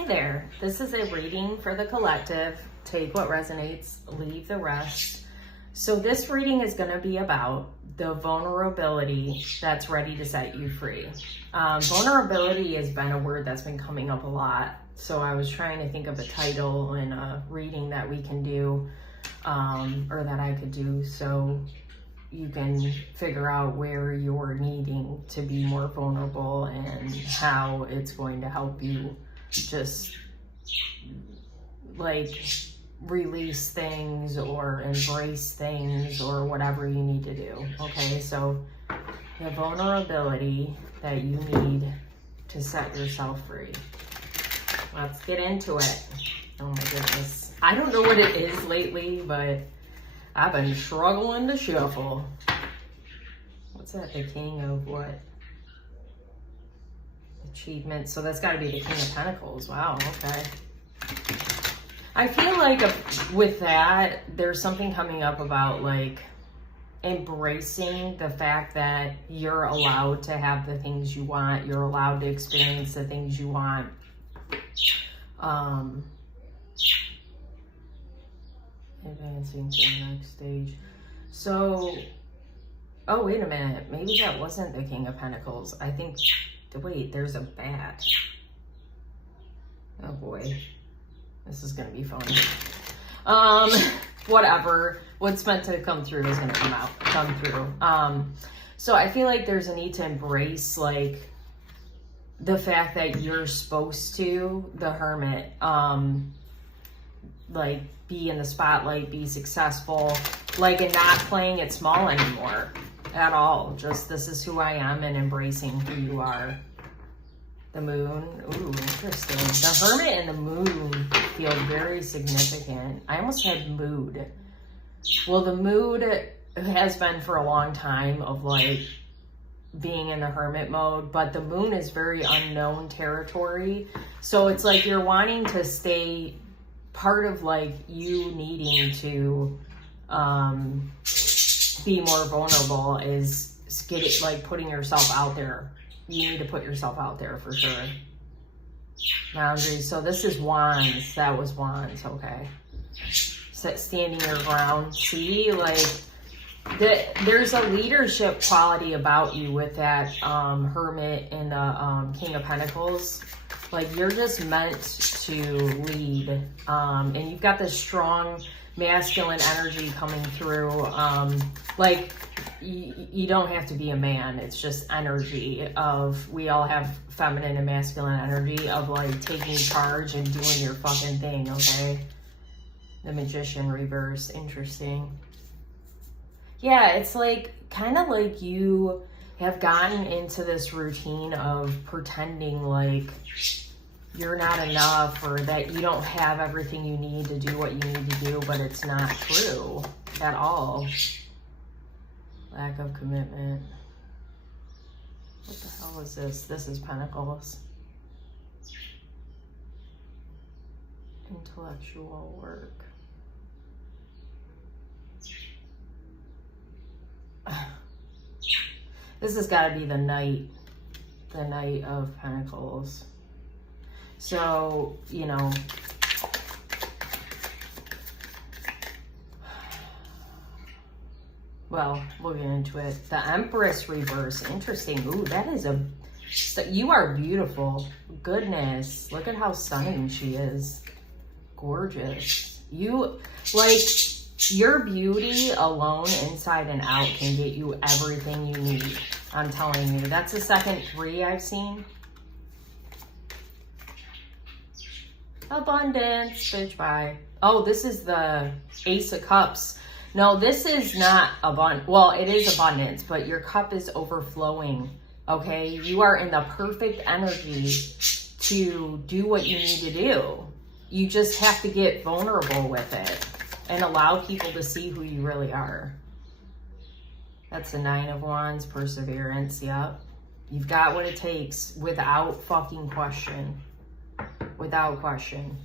Hi there. This is a reading for the collective. Take what resonates, leave the rest. So this reading is going to be about the vulnerability that's ready to set you free. Vulnerability has been a word that's been coming up a lot. So I was trying to think of a title and a reading that we can do, or that I could do, so you can figure out where you're needing to be more vulnerable and how it's going to help you just like release things or embrace things or whatever you need to do. Okay, so the vulnerability that you need to set yourself free. Let's get into it. Oh my goodness. I don't know what it is lately, but I've been struggling to shuffle. What's that? The king of what? Achievement. So that's got to be the King of Pentacles. Wow, okay. I feel like with that, there's something coming up about like embracing the fact that you're allowed to have the things you want. You're allowed to experience the things you want. Advancing to the next stage. So, oh, wait a minute. Maybe that wasn't the King of Pentacles. I think, wait, there's a bat. Oh boy. This is going to be funny. Whatever. What's meant to come through is going to come through. So I feel like there's a need to embrace like the fact that you're supposed to, the Hermit, like be in the spotlight, be successful, like, and not playing it small anymore at all. Just, this is who I am, and embracing who you are. The moon, ooh, interesting. The Hermit and the moon feel very significant. I almost had mood. Well, the mood has been for a long time of like being in the hermit mode, but the moon is very unknown territory. So it's like you're wanting to stay, part of like you needing to be more vulnerable is like putting yourself out there. You need to put yourself out there for sure. Boundaries. So this is wands. That was wands. Okay. Standing your ground. See, like there's a leadership quality about you with that Hermit and the King of Pentacles. Like you're just meant to lead. And you've got this strong masculine energy coming through. Like you don't have to be a man. It's just energy of, we all have feminine and masculine energy of like taking charge and doing your fucking thing. Okay. The Magician reverse. Interesting. Yeah, it's like kind of like you have gotten into this routine of pretending like you're not enough, or that you don't have everything you need to do what you need to do, but it's not true at all. Lack of commitment. What the hell is this? This is Pentacles. Intellectual work. This has got to be the Knight of Pentacles. So, you know, well, we'll get into it. The Empress reverse. Interesting. Ooh, that is you are beautiful. Goodness. Look at how stunning she is. Gorgeous. You, like, your beauty alone, inside and out, can get you everything you need. I'm telling you. That's the second 3 I've seen. Abundance, bitch, bye. Oh, this is the Ace of Cups. No, this is not abundance. Well, it is abundance, but your cup is overflowing, okay? You are in the perfect energy to do what you need to do. You just have to get vulnerable with it and allow people to see who you really are. That's the 9 of Wands, perseverance, yep. You've got what it takes without fucking question. Without question.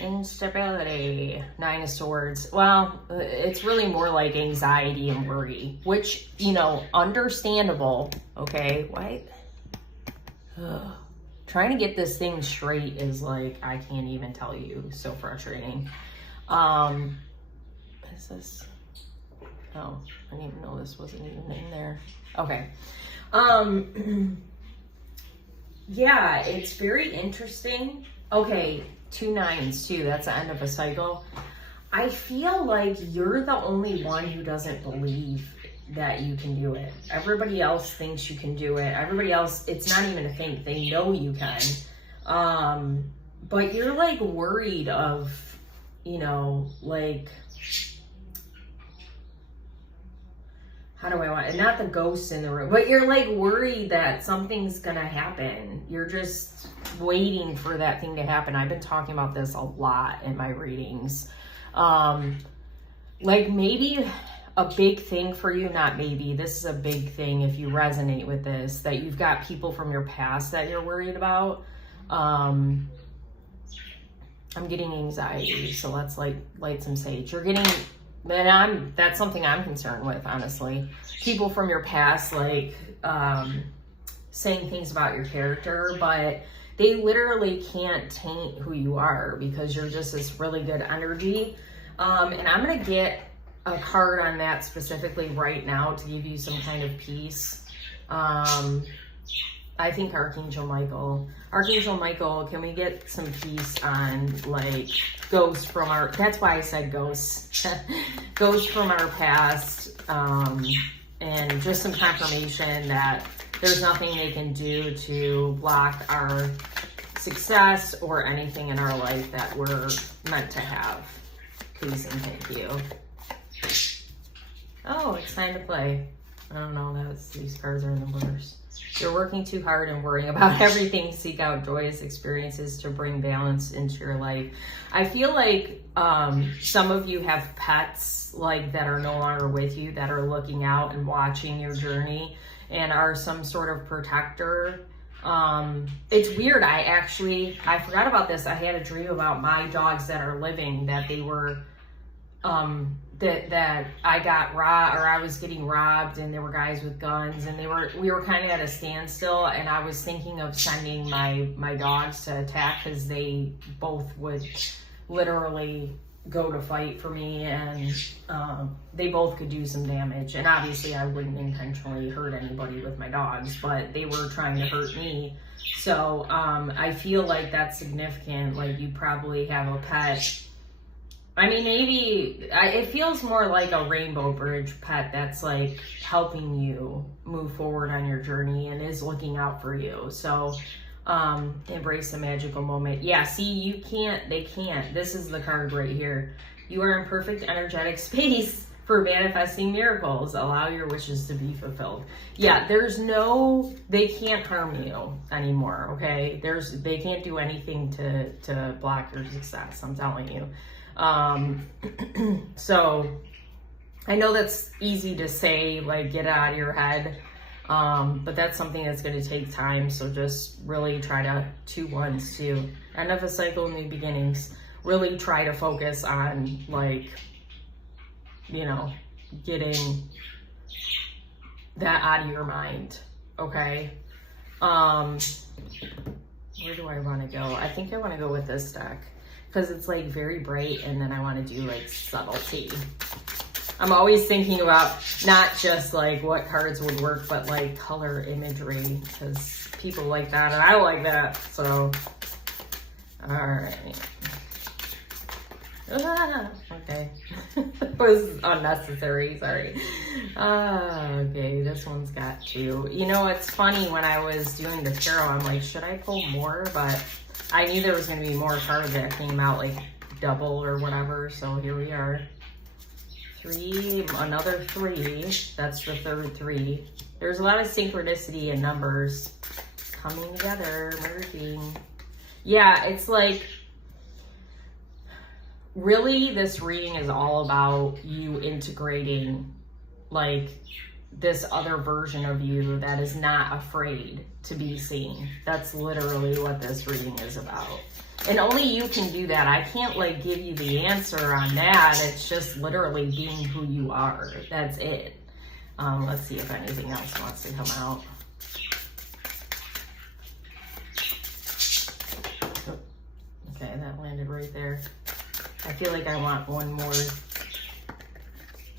Instability. 9 of Swords. Well, it's really more like anxiety and worry, which, you know, understandable. Okay, what? Trying to get this thing straight is like, I can't even tell you, so frustrating. Is this, oh, I didn't even know this wasn't even in there. Okay. Yeah, it's very interesting. Okay, 2 9s too, that's the end of a cycle. I feel like you're the only one who doesn't believe that you can do it. Everybody else thinks you can do it. Everybody else, it's not even a think, they know you can. But you're like worried of, you know, like, how do I want it? Not the ghosts in the room, but you're like worried that something's gonna happen. You're just waiting for that thing to happen. I've been talking about this a lot in my readings. Like maybe a big thing for you, not maybe, this is a big thing if you resonate with this, that you've got people from your past that you're worried about. I'm getting anxiety, so let's light some sage. You're getting, that's something I'm concerned with, honestly. People from your past, like, saying things about your character, but they literally can't taint who you are because you're just this really good energy. And I'm going to get a card on that specifically right now to give you some kind of peace. I think Archangel Michael, can we get some peace on like ghosts from our, that's why I said ghosts, ghosts from our past, and just some confirmation that there's nothing they can do to block our success or anything in our life that we're meant to have. Please and thank you. Oh, it's time to play. I don't know, these cards are in the worst. You're working too hard and worrying about everything. Seek out joyous experiences to bring balance into your life. I feel like some of you have pets like that are no longer with you, that are looking out and watching your journey and are some sort of protector. It's weird. I forgot about this. I had a dream about my dogs that are living, that they were, that I got robbed, or I was getting robbed, and there were guys with guns, and we were kind of at a standstill, and I was thinking of sending my dogs to attack because they both would literally go to fight for me, and they both could do some damage. And obviously I wouldn't intentionally hurt anybody with my dogs, but they were trying to hurt me. So I feel like that's significant. Like you probably have a pet. I mean, maybe it feels more like a rainbow bridge pet that's like helping you move forward on your journey and is looking out for you. So embrace the magical moment. Yeah, see, they can't. This is the card right here. You are in perfect energetic space for manifesting miracles. Allow your wishes to be fulfilled. Yeah, they can't harm you anymore, okay? They can't do anything to block your success, I'm telling you. So I know that's easy to say, like, get it out of your head. But that's something that's going to take time. So just really try to 2 1s too. End of a cycle, new beginnings. Really try to focus on, like, you know, getting that out of your mind. Okay. Where do I want to go? I think I want to go with this deck because it's like very bright, and then I want to do like subtlety. I'm always thinking about not just like what cards would work, but like color imagery, because people like that and I like that. So, all right. Okay. It was unnecessary, sorry. Okay, this one's got 2. You know, it's funny, when I was doing the tarot, I'm like, should I pull more? But I knew there was going to be more cards that came out, like double or whatever. So here we are. 3, another 3. That's the third 3. There's a lot of synchronicity in numbers coming together, merging. Yeah, it's like, really, this reading is all about you integrating like this other version of you that is not afraid to be seen. That's literally what this reading is about. And only you can do that. I can't like give you the answer on that. It's just literally being who you are. That's it. Let's see if anything else wants to come out. feel like I want one more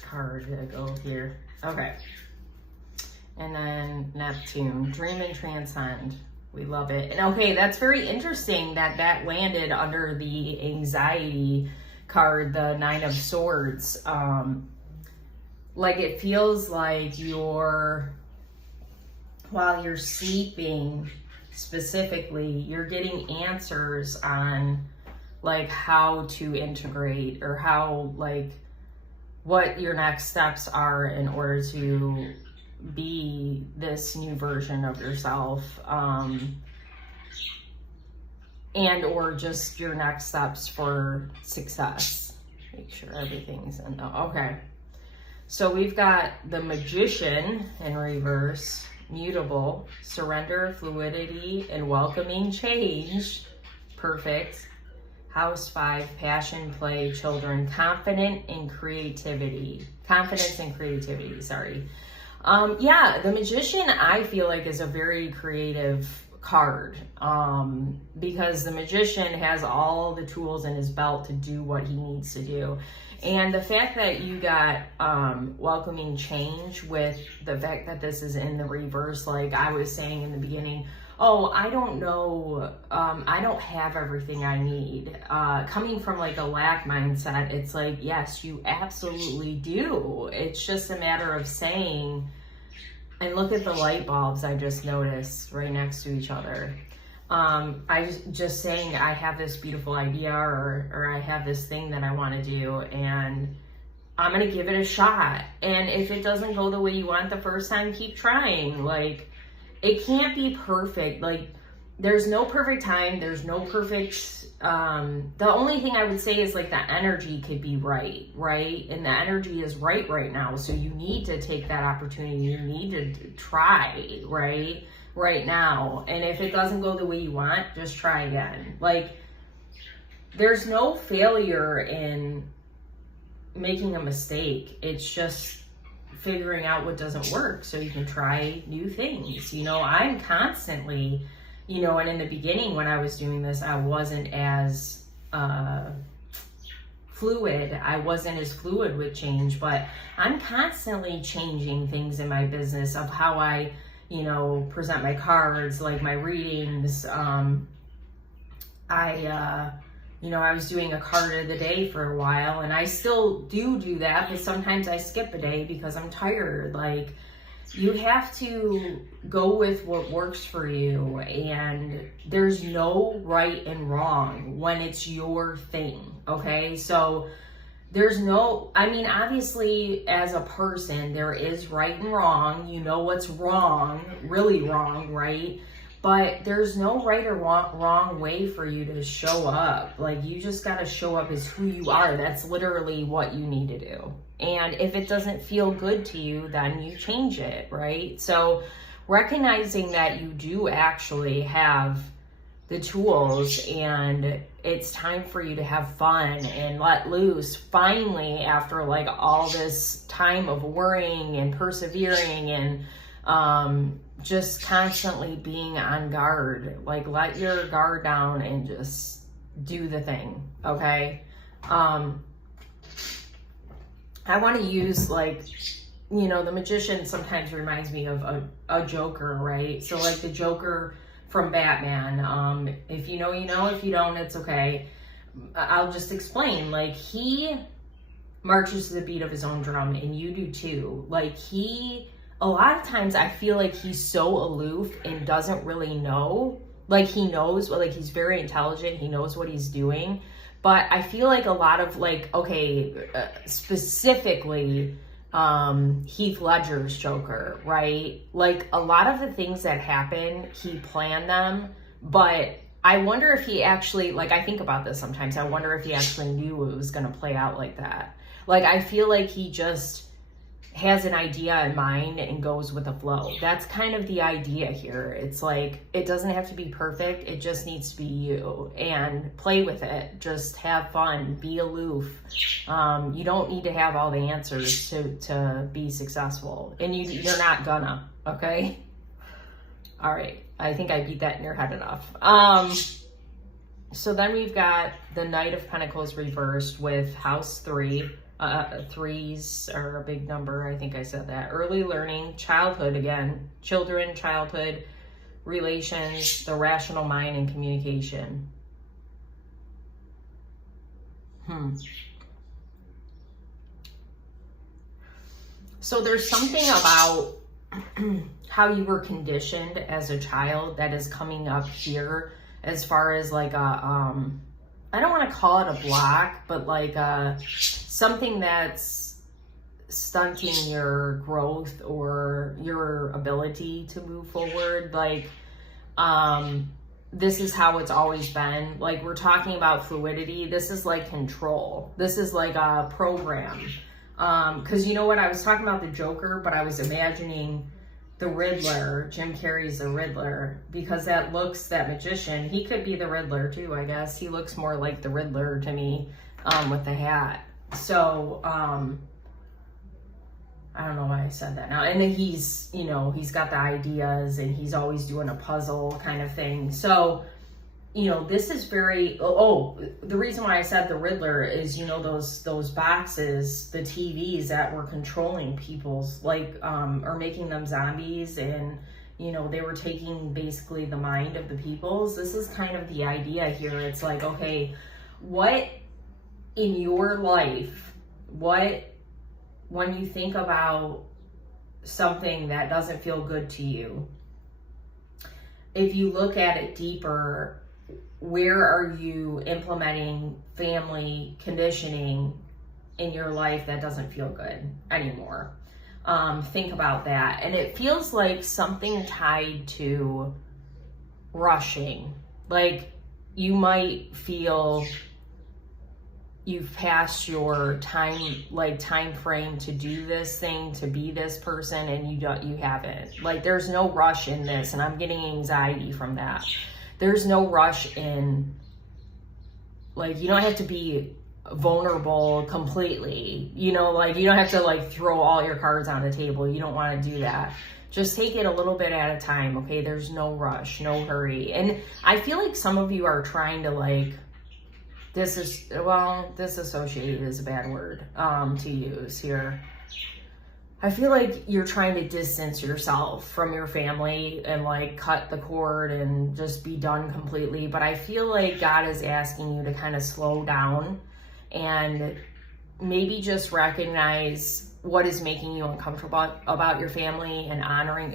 card to go here. Okay. And then Neptune, dream and transcend. We love it. And okay, that's very interesting that that landed under the anxiety card, the Nine of Swords. Like it feels like while you're sleeping specifically, you're getting answers on like how to integrate or how, like, what your next steps are in order to be this new version of yourself, and or just your next steps for success. Make sure everything's in the, okay. So we've got the Magician in reverse, mutable, surrender, fluidity, and welcoming change. Perfect. House 5, passion, play, children, confidence and creativity, sorry. Yeah, the Magician, I feel like, is a very creative card, because the Magician has all the tools in his belt to do what he needs to do. And the fact that you got welcoming change with the fact that this is in the reverse, like I was saying in the beginning, oh, I don't know, I don't have everything I need. Coming from like a lack mindset, it's like, yes, you absolutely do. It's just a matter of saying, and look at the light bulbs I just noticed right next to each other. I just saying, I have this beautiful idea, or I have this thing that I want to do, and I'm going to give it a shot. And if it doesn't go the way you want the first time, keep trying. Like, it can't be perfect. Like, there's no perfect time. There's no perfect, the only thing I would say is like the energy could be right? And the energy is right now. So you need to take that opportunity. You need to try, right now. And if it doesn't go the way you want, just try again. Like, there's no failure in making a mistake. It's just figuring out what doesn't work so you can try new things. You know, I'm constantly, you know, and in the beginning when I was doing this, I wasn't as fluid. I wasn't as fluid with change, but I'm constantly changing things in my business of how I, you know, present my cards, like my readings. You know, I was doing a card of the day for a while, and I still do that, but sometimes I skip a day because I'm tired. Like, you have to go with what works for you, and there's no right and wrong when it's your thing, okay? So there's no, I mean, obviously as a person, there is right and wrong. You know what's wrong, really wrong, right? But there's no right or wrong way for you to show up. Like, you just got to show up as who you are. That's literally what you need to do. And if it doesn't feel good to you, then you change it, right? So recognizing that you do actually have the tools, and it's time for you to have fun and let loose finally, after like all this time of worrying and persevering and just constantly being on guard. Like, let your guard down and just do the thing, okay? I want to use, like, you know, the Magician sometimes reminds me of a Joker, right? So like the Joker from Batman. If you know, you know. If you don't, it's okay. I'll just explain. Like, he marches to the beat of his own drum, and you do too. Like, a lot of times I feel like he's so aloof and doesn't really know. Like, he knows, like, he's very intelligent. He knows what he's doing. But I feel like a lot of, like, okay, specifically Heath Ledger's Joker, right? Like, a lot of the things that happen, he planned them. But I wonder if he actually, like, I think about this sometimes. I wonder if he actually knew it was going to play out like that. Like, I feel like he just has an idea in mind and goes with the flow. That's kind of the idea here. It's like, it doesn't have to be perfect. It just needs to be you, and play with it. Just have fun, be aloof. You don't need to have all the answers to be successful, and you're not gonna, okay? All right. I think I beat that in your head enough. So then we've got the Knight of Pentacles reversed with house 3. Threes are a big number. I think I said that. Early learning, childhood again, children, childhood, relations, the rational mind, and communication. So there's something about how you were conditioned as a child that is coming up here, as far as like a, I don't want to call it a block, but like something that's stunting your growth or your ability to move forward. Like, this is how it's always been. Like, we're talking about fluidity. This is like control. This is like a program. Because you know what? I was talking about the Joker, but I was imagining the Riddler. Jim Carrey's the Riddler, because that magician, he could be the Riddler too, I guess. He looks more like the Riddler to me, with the hat. So, I don't know why I said that now. And then he's, you know, he's got the ideas and he's always doing a puzzle kind of thing. So, you know, this is very, the reason why I said the Riddler is, you know, those boxes, the TVs that were controlling people's, like, or making them zombies, and, you know, they were taking basically the mind of the peoples. This is kind of the idea here. It's like, okay, what in your life, when you think about something that doesn't feel good to you, if you look at it deeper, where are you implementing family conditioning in your life that doesn't feel good anymore? Think about that. And it feels like something tied to rushing. Like, you might feel you've passed your time frame to do this thing, to be this person, and you haven't. Like, there's no rush in this, and I'm getting anxiety from that. There's no rush in, like, you don't have to be vulnerable completely, you know, like, you don't have to like throw all your cards on the table. You don't want to do that. Just take it a little bit at a time. Okay. There's no rush, no hurry. And I feel like some of you are trying to like, disassociate is a bad word to use here. I feel like you're trying to distance yourself from your family and like cut the cord and just be done completely. But I feel like God is asking you to kind of slow down and maybe just recognize what is making you uncomfortable about your family, and honoring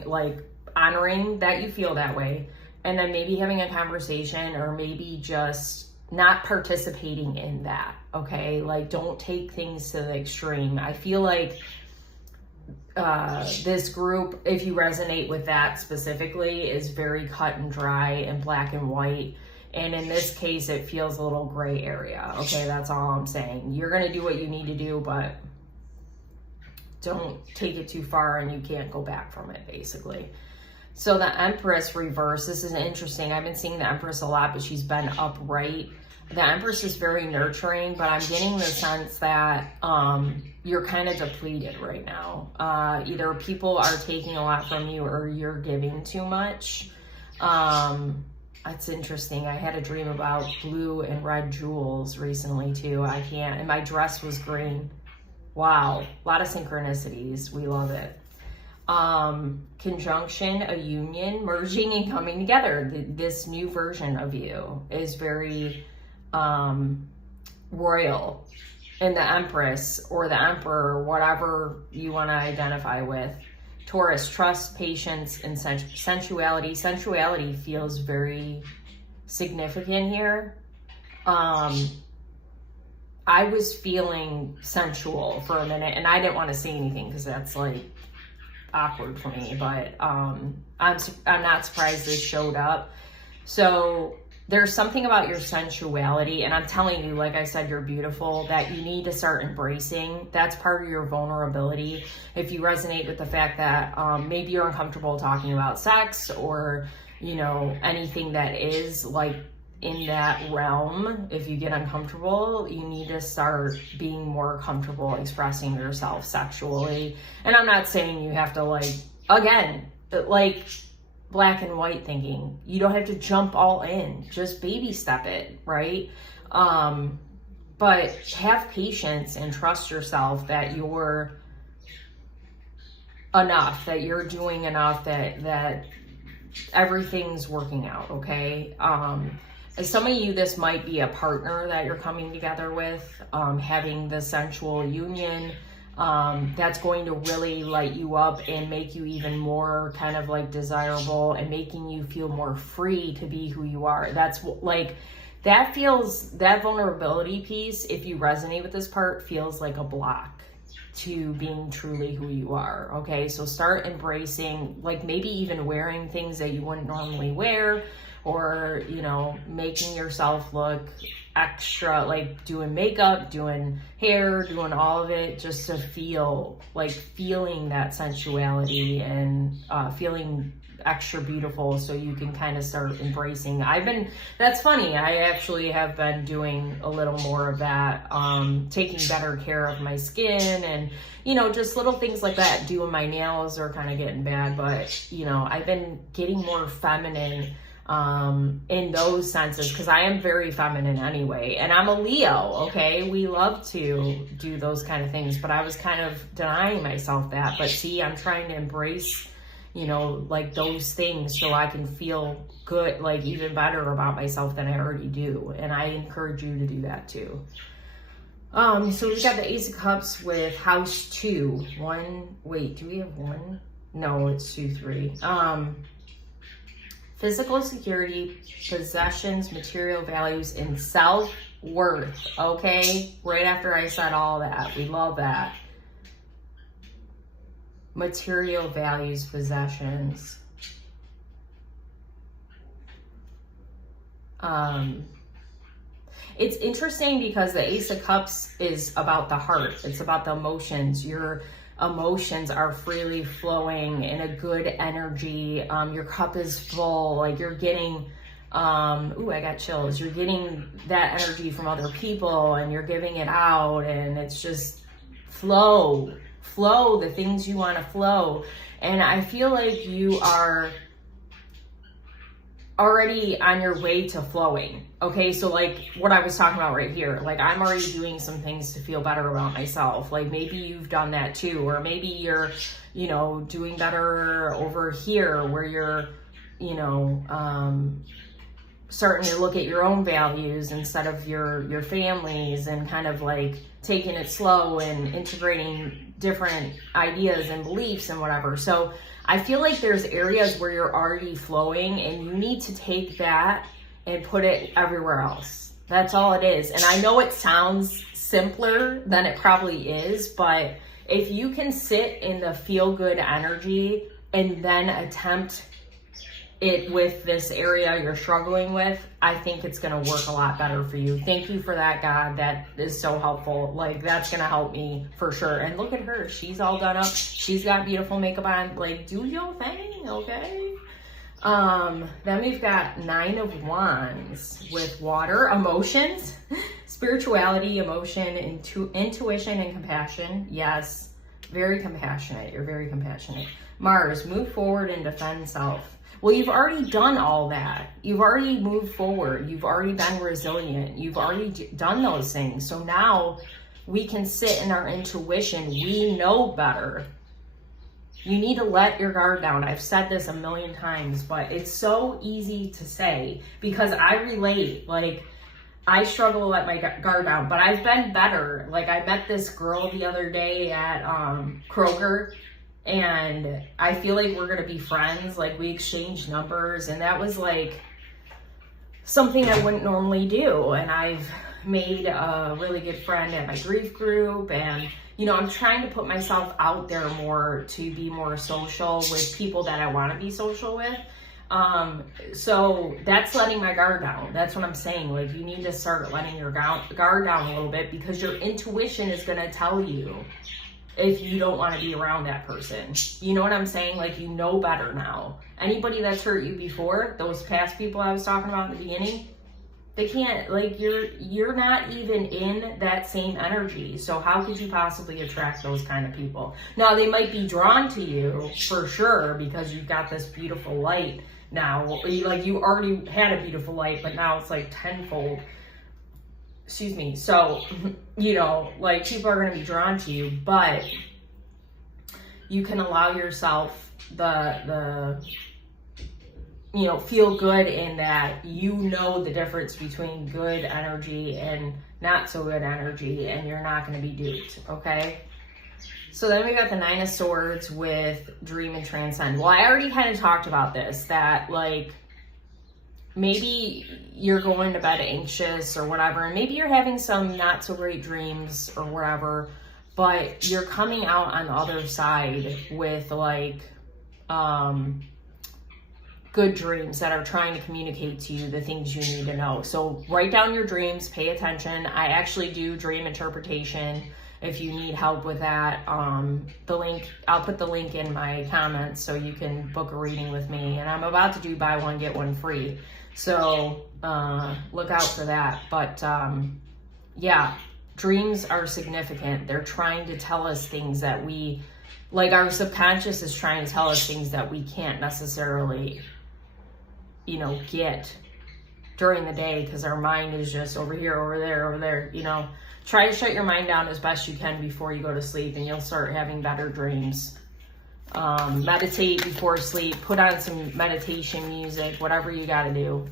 that you feel that way. And then maybe having a conversation, or maybe just not participating in that. Okay. Like, don't take things to the extreme. I feel like this group, if you resonate with that specifically, is very cut and dry and black and white. And in this case, it feels a little gray area. Okay, that's all I'm saying. You're going to do what you need to do, but don't take it too far and you can't go back from it, basically. So the Empress reverse, this is interesting. I've been seeing the Empress a lot, but she's been upright. The Empress is very nurturing, but I'm getting the sense that you're kind of depleted right now. Either people are taking a lot from you, or you're giving too much. It's interesting. I had a dream about blue and red jewels recently too. And my dress was green. Wow. A lot of synchronicities. We love it. Conjunction, a union, merging and coming together. This new version of you is very royal. And the Empress or the Emperor, whatever you want to identify with. Taurus, trust, patience, and sensuality. Sensuality feels very significant here. I was feeling sensual for a minute, and I didn't want to say anything because that's like awkward for me, but I'm not surprised this showed up. So there's something about your sensuality, and I'm telling you, like I said, you're beautiful, that you need to start embracing. That's part of your vulnerability. If you resonate with the fact that maybe you're uncomfortable talking about sex, or, you know, anything that is like in that realm, if you get uncomfortable, you need to start being more comfortable expressing yourself sexually. And I'm not saying you have to, like, again, like, black and white thinking. You don't have to jump all in. Just baby step it, right? But have patience and trust yourself that you're enough, that you're doing enough, that everything's working out, okay? As some of you, this might be a partner that you're coming together with, having the sensual union, that's going to really light you up and make you even more kind of like desirable and making you feel more free to be who you are. That's like, that vulnerability piece, if you resonate with this part, feels like a block to being truly who you are, okay? So start embracing, like maybe even wearing things that you wouldn't normally wear, or, you know, making yourself look extra, like doing makeup, doing hair, doing all of it, just to feel, like feeling that sensuality and feeling extra beautiful, so you can kind of start embracing. That's funny, I actually have been doing a little more of that, taking better care of my skin, and, you know, just little things like that. Doing my nails are kind of getting bad, but, you know, I've been getting more feminine in those senses, because I am very feminine anyway, and I'm a Leo, okay? We love to do those kind of things, but I was kind of denying myself that. But see, I'm trying to embrace, you know, like those things, so I can feel good, like even better about myself than I already do. And I encourage you to do that too. So we've got the Ace of Cups with House 2. Wait, do we have one? No, it's 2, 3. Physical security, possessions, material values, and self-worth, okay? Right after I said all that, we love that. Material values, possessions. It's interesting because the Ace of Cups is about the heart. It's about the emotions. Your emotions are freely flowing in a good energy. Your cup is full. Like you're getting, ooh, I got chills. You're getting that energy from other people and you're giving it out, and it's just flow the things you want to flow. And I feel like you are already on your way to flowing. Okay, so like what I was talking about right here, like I'm already doing some things to feel better about myself. Like maybe you've done that too, or maybe you're, you know, doing better over here where you're, you know, starting to look at your own values instead of your family's, and kind of like taking it slow and integrating different ideas and beliefs and whatever. So I feel like there's areas where you're already flowing, and you need to take that and put it everywhere else. That's all it is. And I know it sounds simpler than it probably is, but if you can sit in the feel-good energy and then attempt it with this area you're struggling with, I think it's going to work a lot better for you. Thank you for that, God. That is so helpful. Like, that's going to help me for sure. And look at her. She's all done up. She's got beautiful makeup on. Like, do your thing, okay? Then we've got 9 of Wands with water, emotions, spirituality, emotion, intuition, and compassion. Yes, very compassionate. You're very compassionate. Mars, move forward and defend self. Well, you've already done all that. You've already moved forward. You've already been resilient. You've already done those things. So now we can sit in our intuition. We know better. You need to let your guard down. I've said this a million times, but it's so easy to say because I relate. Like, I struggle to let my guard down, but I've been better. Like, I met this girl the other day at Kroger, and I feel like we're gonna be friends. Like, we exchanged numbers, and that was like something I wouldn't normally do. And I've made a really good friend at my grief group, and you know, I'm trying to put myself out there more to be more social with people that I want to be social with. So that's letting my guard down. That's what I'm saying. Like, you need to start letting your guard down a little bit, because your intuition is going to tell you if you don't want to be around that person. You know what I'm saying? Like, you know better now. Anybody that's hurt you before, those past people I was talking about in the beginning, They can't, like, you're not even in that same energy. So how could you possibly attract those kind of people? Now, they might be drawn to you for sure because you've got this beautiful light now. Like, you already had a beautiful light, but now it's like tenfold. Excuse me. So, you know, like, people are going to be drawn to you, but you can allow yourself you know, feel good in that you know the difference between good energy and not so good energy, and you're not going to be duped, okay? So then we got the Nine of Swords with Dream and Transcend. Well, I already kind of talked about this, that, like, maybe you're going to bed anxious or whatever, and maybe you're having some not so great dreams or whatever, but you're coming out on the other side with, like, good dreams that are trying to communicate to you the things you need to know. So write down your dreams, pay attention. I actually do dream interpretation if you need help with that. The link, I'll put the link in my comments so you can book a reading with me. And I'm about to do buy one, get one free. So look out for that. But yeah, dreams are significant. They're trying to tell us things that we, like, our subconscious is trying to tell us things that we can't necessarily, you know, get during the day because our mind is just over here, over there, you know. Try to shut your mind down as best you can before you go to sleep, and you'll start having better dreams. Meditate before sleep, put on some meditation music, whatever you got to do.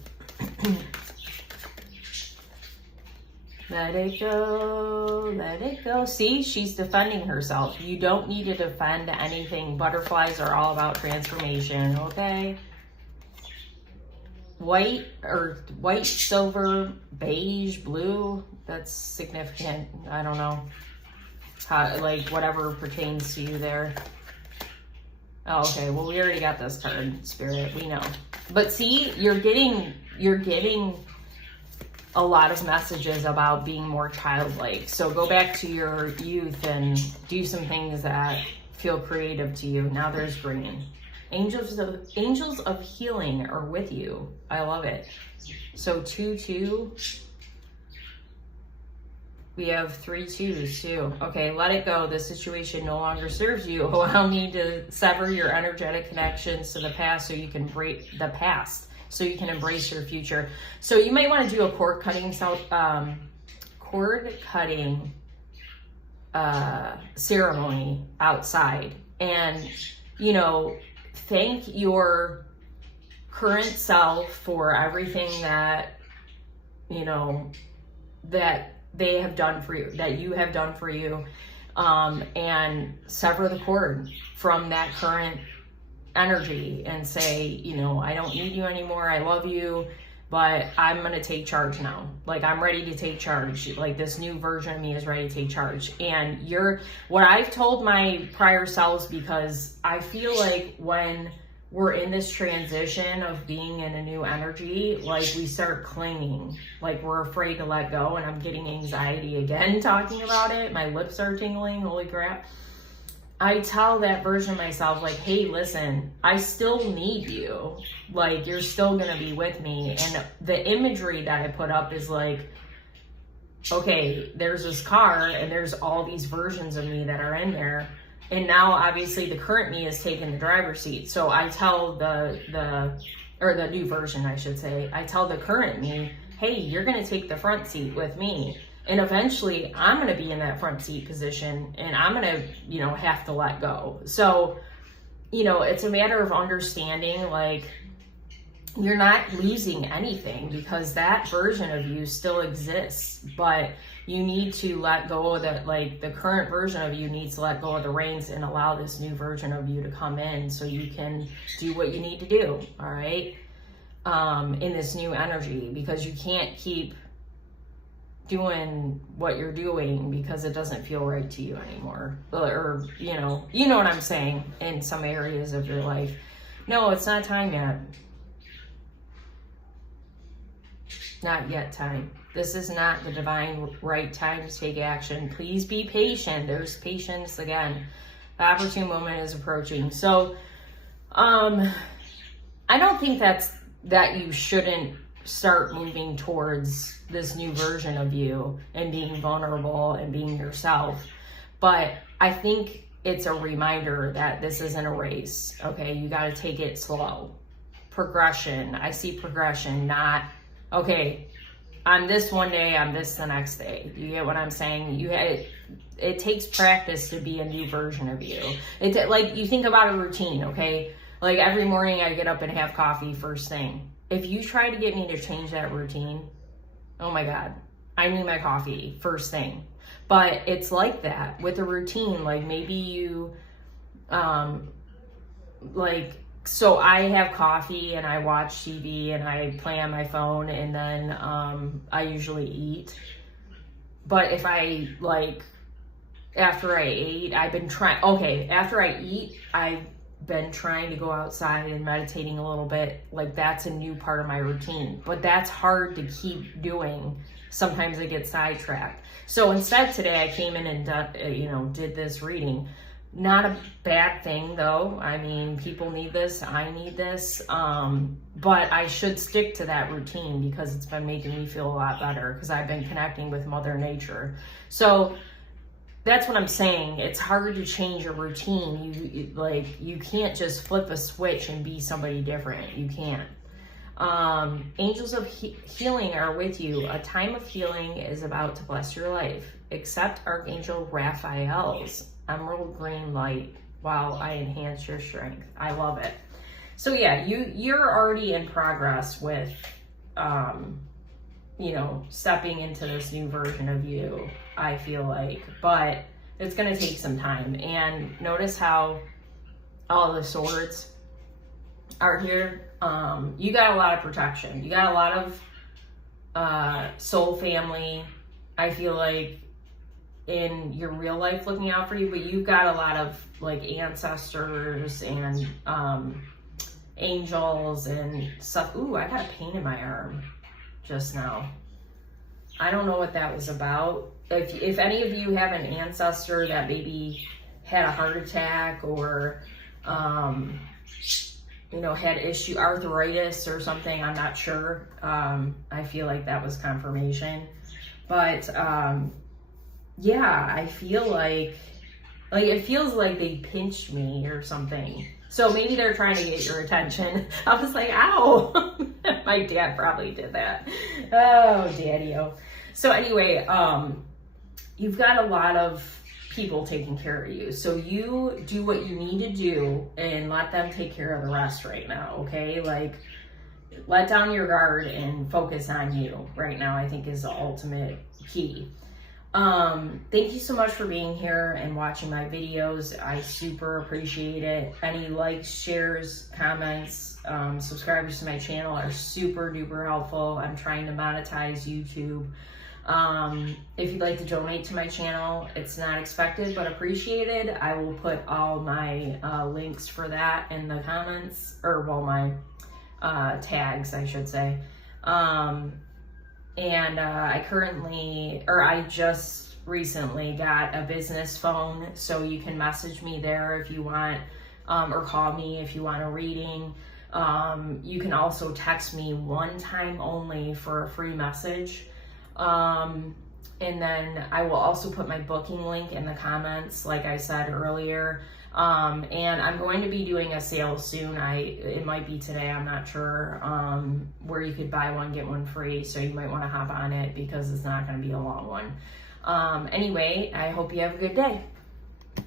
Let it go, let it go. See, she's defending herself. You don't need to defend anything. Butterflies are all about transformation, okay? White, silver, beige, blue, that's significant. I don't know. How, like, whatever pertains to you there. Oh, okay, well, we already got this card, Spirit. We know. But see, you're getting a lot of messages about being more childlike. So go back to your youth and do some things that feel creative to you. Now there's green. Angels of healing are with you. I love it. So 2-2. We have 3 2s too. Okay, let it go. This situation no longer serves you. Allow me to sever your energetic connections to the past so you can break the past. So you can embrace your future. So you might want to do a cord cutting ceremony outside, and, you know, thank your current self for everything that, you know, that they have done for you, that you have done for you, and sever the cord from that current energy and say, you know, I don't need you anymore. I love you, but I'm going to take charge now. Like, I'm ready to take charge. Like, this new version of me is ready to take charge. And what I've told my prior selves, because I feel like when we're in this transition of being in a new energy, like, we start clinging, like, we're afraid to let go. And I'm getting anxiety again talking about it. My lips are tingling. Holy crap. I tell that version of myself, like, hey, listen, I still need you. Like, you're still going to be with me. And the imagery that I put up is like, okay, there's this car and there's all these versions of me that are in there. And now, obviously, the current me is taking the driver's seat. So I tell the new version, I should say, I tell the current me, hey, you're going to take the front seat with me. And eventually I'm going to be in that front seat position, and I'm going to, you know, have to let go. So, you know, it's a matter of understanding, like, you're not losing anything because that version of you still exists, but you need to let go of that. Like, the current version of you needs to let go of the reins and allow this new version of you to come in so you can do what you need to do. All right. In this new energy, because you can't keep doing what you're doing because it doesn't feel right to you anymore, or you know what I'm saying, in some areas of your life. No, it's not time yet. Not yet time. This is not the divine right time to take action. Please be patient. There's patience again. The opportune moment is approaching. So I don't think that you shouldn't start moving towards this new version of you and being vulnerable and being yourself. But I think it's a reminder that this isn't a race, okay? You got to take it slow. Progression. I see progression, not, okay, I'm this one day, I'm this the next day. You get what I'm saying? It takes practice to be a new version of you. It's like, you think about a routine, okay? Like every morning I get up and have coffee first thing. If you try to get me to change that routine, oh my God, I need my coffee first thing. But it's like that with a routine. Like maybe you, so I have coffee and I watch TV and I play on my phone and then I usually eat. But if I after I ate, after I eat, I've been trying to go outside and meditating a little bit. Like that's a new part of my routine, but that's hard to keep doing. Sometimes I get sidetracked. So instead today I came in and did this reading. Not a bad thing though. I mean, people need this, I need this. But I should stick to that routine because it's been making me feel a lot better because I've been connecting with Mother Nature. So that's what I'm saying. It's hard to change a routine. You can't just flip a switch and be somebody different. You can't. Angels of healing are with you. A time of healing is about to bless your life. Accept Archangel Raphael's emerald green light while I enhance your strength. I love it. So yeah, you're already in progress with, stepping into this new version of you, I feel like, but it's going to take some time. And notice how all the swords are here. You got a lot of protection. You got a lot of soul family, I feel like, in your real life looking out for you, but you've got a lot of ancestors and angels and stuff. Ooh, I got a pain in my arm just now. I don't know what that was about. If any of you have an ancestor that maybe had a heart attack or had arthritis or something, I'm not sure. I feel like that was confirmation. But yeah, I feel like it feels like they pinched me or something. So maybe they're trying to get your attention. I was like, ow. My dad probably did that. Oh, daddy-o. So anyway, you've got a lot of people taking care of you. So you do what you need to do and let them take care of the rest right now, okay? Let down your guard and focus on you right now, I think is the ultimate key. Thank you so much for being here and watching my videos. I super appreciate it. Any likes, shares, comments, subscribers to my channel are super duper helpful. I'm trying to monetize YouTube. If you'd like to donate to my channel, it's not expected but appreciated. I will put all my links for that in the comments, or my tags, I should say. I just recently got a business phone, so you can message me there if you want, or call me if you want a reading. You can also text me one time only for a free message. And then I will also put my booking link in the comments, like I said earlier. And I'm going to be doing a sale soon. It might be today, I'm not sure, where you could buy one, get one free. So you might want to hop on it because it's not going to be a long one. Anyway, I hope you have a good day.